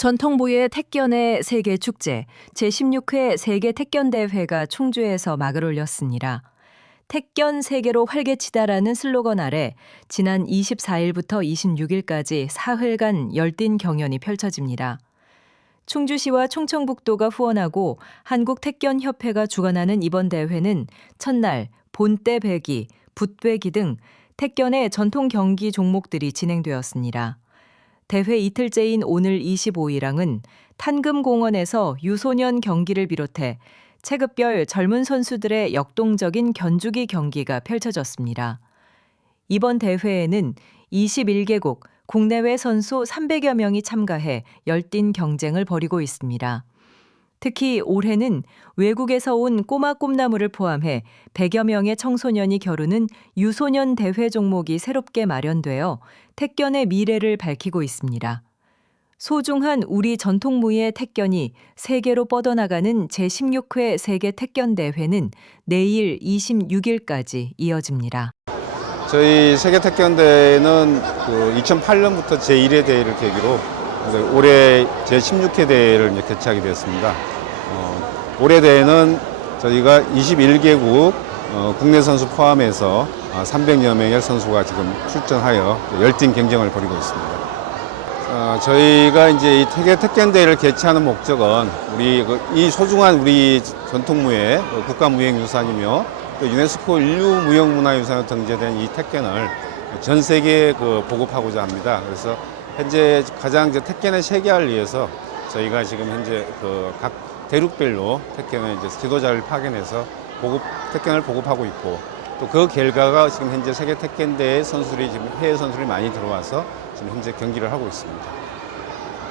전통무예 택견의 세계 축제 제16회 세계 택견 대회가 충주에서 막을 올렸습니다. 택견 세계로 활개치다라는 슬로건 아래 지난 24일부터 26일까지 사흘간 열띤 경연이 펼쳐집니다. 충주시와 충청북도가 후원하고 한국택견협회가 주관하는 이번 대회는 첫날 본대 배기, 붓배기 등 택견의 전통 경기 종목들이 진행되었습니다. 대회 이틀째인 오늘 25일항은 탄금공원에서 유소년 경기를 비롯해 체급별 젊은 선수들의 역동적인 견주기 경기가 펼쳐졌습니다. 이번 대회에는 21개국 국내외 선수 300여 명이 참가해 열띤 경쟁을 벌이고 있습니다. 특히 올해는 외국에서 온 꼬마 꿈나무를 포함해 100여 명의 청소년이 겨루는 유소년 대회 종목이 새롭게 마련되어 택견의 미래를 밝히고 있습니다. 소중한 우리 전통무예 택견이 세계로 뻗어나가는 제16회 세계 택견 대회는 내일 26일까지 이어집니다. 저희 세계 태권대회는 그 2008년부터 제1회 대회를 계기로 올해 제 16회 대회를 이제 개최하게 되었습니다. 어, 올해 대회는 저희가 21개국 어, 국내 선수 포함해서 300여 명의 선수가 지금 출전하여 열띤 경쟁을 벌이고 있습니다. 어, 저희가 이제 이 세계 태권대회를 개최하는 목적은 우리 그 이 소중한 우리 전통무예 어, 국가무형유산이며 또 유네스코 인류 무형문화유산으로 등재된 이 택견을 전 세계에 그 보급하고자 합니다. 그래서 현재 가장 이제 택견의 세계화를 위해서 저희가 지금 현재 그 각 대륙별로 택견의 이제 지도자를 파견해서 보급 택견을 보급하고 있고 또 그 결과가 지금 현재 세계 택견대회 선수들이 지금 해외 선수들이 많이 들어와서 지금 현재 경기를 하고 있습니다.